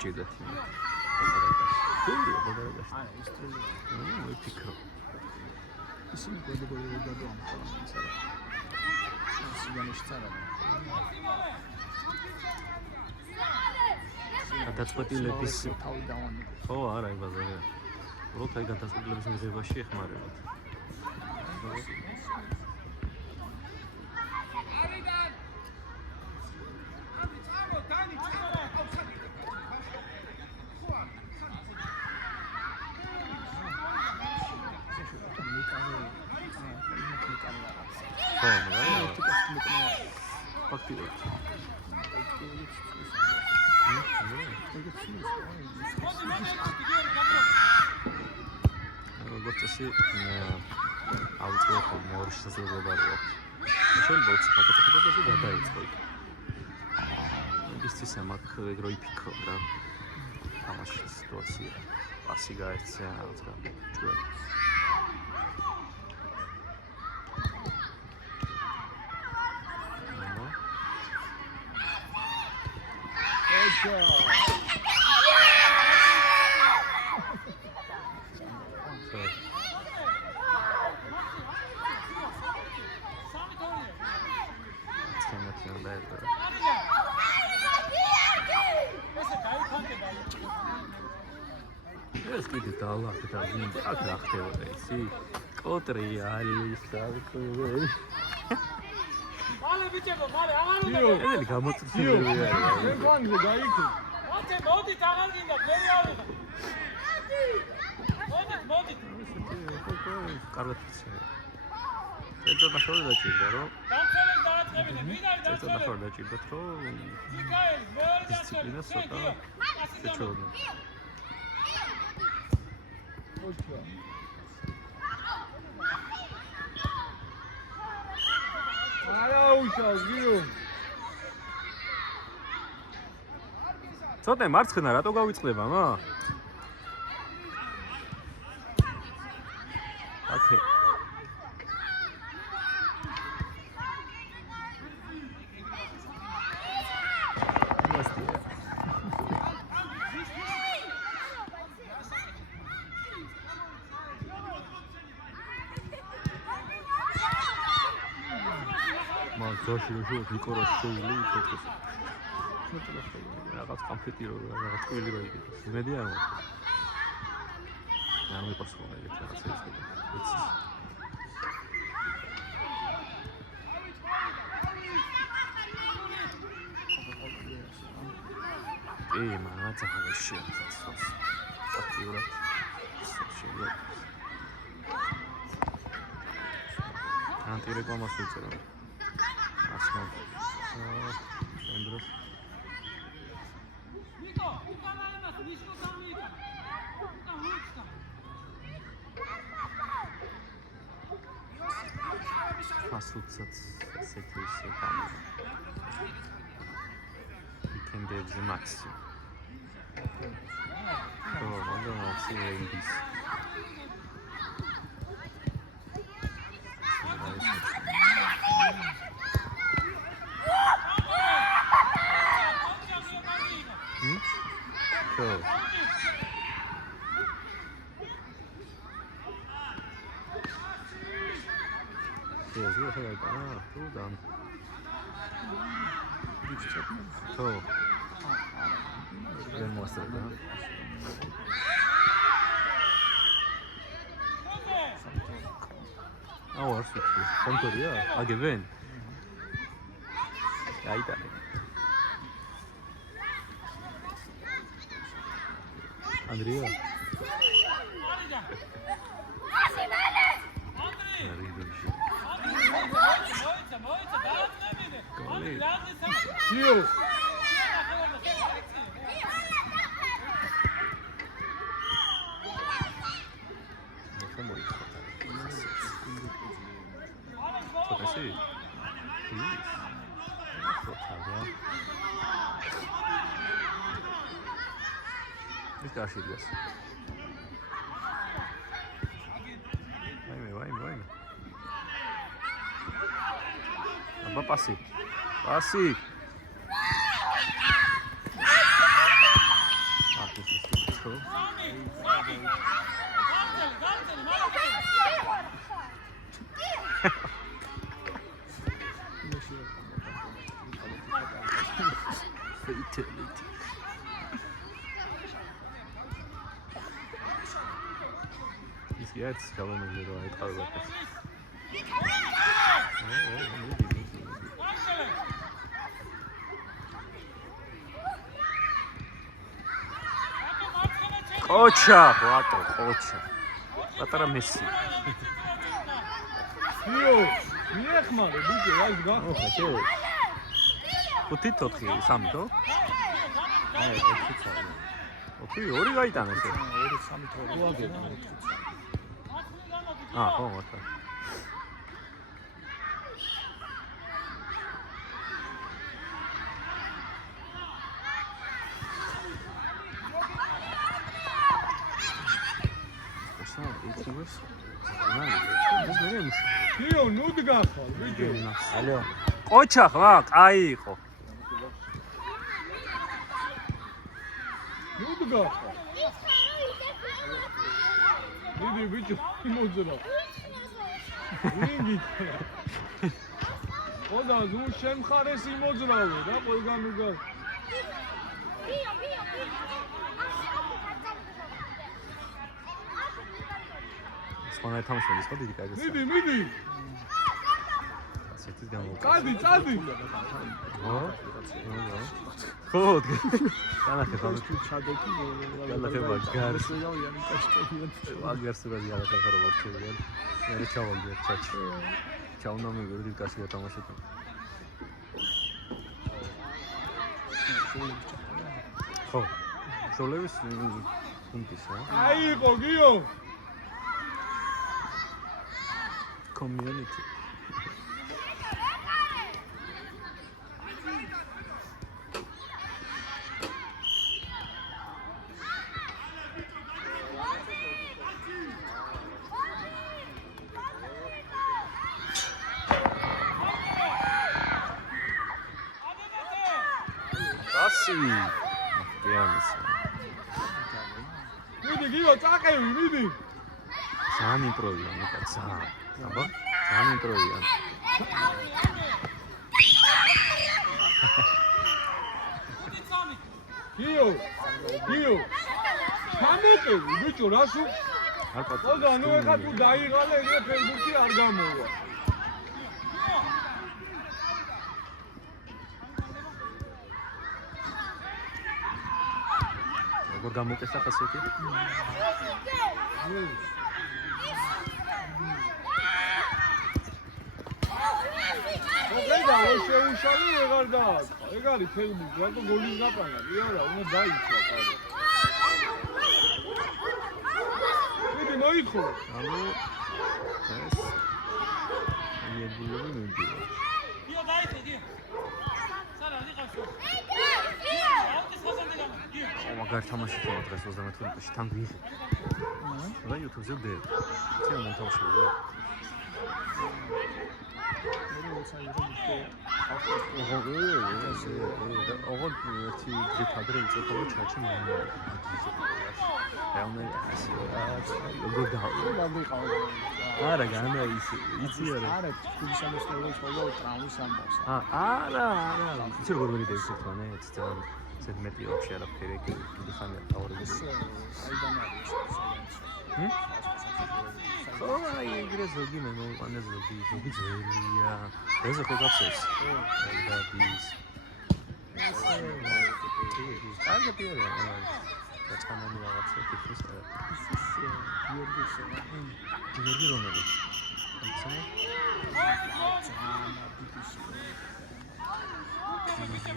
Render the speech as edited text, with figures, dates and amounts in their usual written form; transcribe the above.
გიჭირდათ. თუნდია ბოდარაგაში. არა, ის თვლია. ვიფიქრო. ისინი გოდებული დადო ამ ხელს არა. სიგანიშ წარადა. გადაწყვეტილების თავი დავანე. ხო, არა, იბაზარია. უბრალოდ აი გადაწყვეტილების მიღებაში ეხმარებათ. ფაქტიურად. როგორც წესი ავწევ მეორე შესაძლებლობა რო აქვს. შეიძლება უცებ აკეთებდები გადაიწყო. ისიც ამაკ ეგ რო იფიქრო რა. თამაშის სიტუაცია. პასი გაეცე რაღაც ჯერ. ეს კიდე დაალახდა ვინ აქ რა ხდებოდა იცი? კოტრიალის საკვე. მალე ბიჭებო, მალე აღარ უნდა. ეს გამოწვეული არის. მე განგზე გაიქი. მოდით აღარ გინდა, ვერ ავიღო. მოდით. კარგად ვიცი. ეძა ნახევარი დაჭირდა რომ დამცველებს დააწყებინე, ვინ არის ეძა ნახევარი დაჭირდათ რომ მიქაელი, მეორე დისციპლინა ცოტა შეჩვეულა. არა უშავს გიო. ცოტა მარცხენა რატო გავიწყდება, მა? აკე. ზოში რო ვიკორა შეული თეთრს. რაღაც კონფეტი რო რაღაც კვილი რო იქნება. იმედი არ მაქვს. არ მიპასუხა ეგეთ რაღაც ის. მანაც ახლა შეაცავს. ფაქტიურად შეიძლება. ანტირეკლამას უწერა. Asma. Andros. Niko, ukana emas, nishko samika. Uka hučka. Fasutsat setisi tam. Weekend's the maximum. Oh, wonder what's in this. Туда. То. Δεν μου αστρέφει. όχι. Κοντορία. Αγεβέν. Άιτανε. Ανδρία. Dio. Caxias. Vai. Aba passi. ხო? ის გიაც გამომიგე რა ეტყობა. ოჩა, ვატო, ოჩა. პატარა მესი. იო, მიეხმარე, ბიჭო, რა ის გახო? ოხა, შე. 5-4, 3 თო? აი, 4-3. ოკეი, ორი გაიტანეს. 2-3 თო. აა, ხო, მოხდა. იო, ნუ დგახო, ბიჭო. ალო. ყოჩა ხმა, კაი იყო. ნუ დგახო. მიდი ბიჭო, იმოძრა. ვინგი. ოდა ნუ შენ მხარეს იმოძრავე რა, ყველგან უგარ. სხვანა თამაშობდი ხო დიდი კაი. მიდი. ასეთის გამო. წადი. ხო, განახე ხალხი. ჩადეკი. განახე მაგარ. სულავიანი კაშკებიან. მაგარ სურათი განახე ხარო ვორჩევიან. მე ჩავალდი ჩაჩი. ჩაუნდა მიგოდი კაცი ვათამაშეთ. ხო. შოლევის პუნქტისა. აი იყო გიო. Community. Kasi. მიდი გიო, წაყევი, მიდი. ძალიან იმპროვიზია, ძალიან. აბა, ძალიან იმპროვიზია. გიო. ჩამეტევი, ბიჭო, რას უ? არ პატარა. ოდა, ნუ ეხა თუ დაიღალე, ეგრე ფეხბურთი არ გამოვა. როგორ გამოკესა ხასიათი? ოკეი და შეუშალი ეგარ დააწყო. ეგ არის ფეხბურთი, რატო გოლის გატანა? კი არა, უნდა დაიცვა კარგი. მიდი მოიხო. ანუ ეს იებულები მიდია. გიო დაიწე, გიო. სალა ვიყავსო. მაგარ თამაში თქო დღეს 35-ში თან ვიღე. და YouTube-ზე ვდე. ცენ მან თავშევა. ოღონდ ერთი დღით ადრე უწევდა ჩაჩი მომი. რეალურად ასე როგორ დავიყავ. არა განა იცი არა. არა, თქვენი სამოსტელოს ხოლმე ტრამვის ამბავს. არა. იცი როგორ მივიდე თქვენ ძალიან ზედმეტი вообще არაფერი კი ხან ავარებს. აიდან არის. აი ეგრე ზოგი მე მოყანე ზოგი ძველია. ეს ხო გახსოვს? და ის. კარგი პიერა. გაჩამანი რაღაცა თითქოს არა. გიორგი რომელი?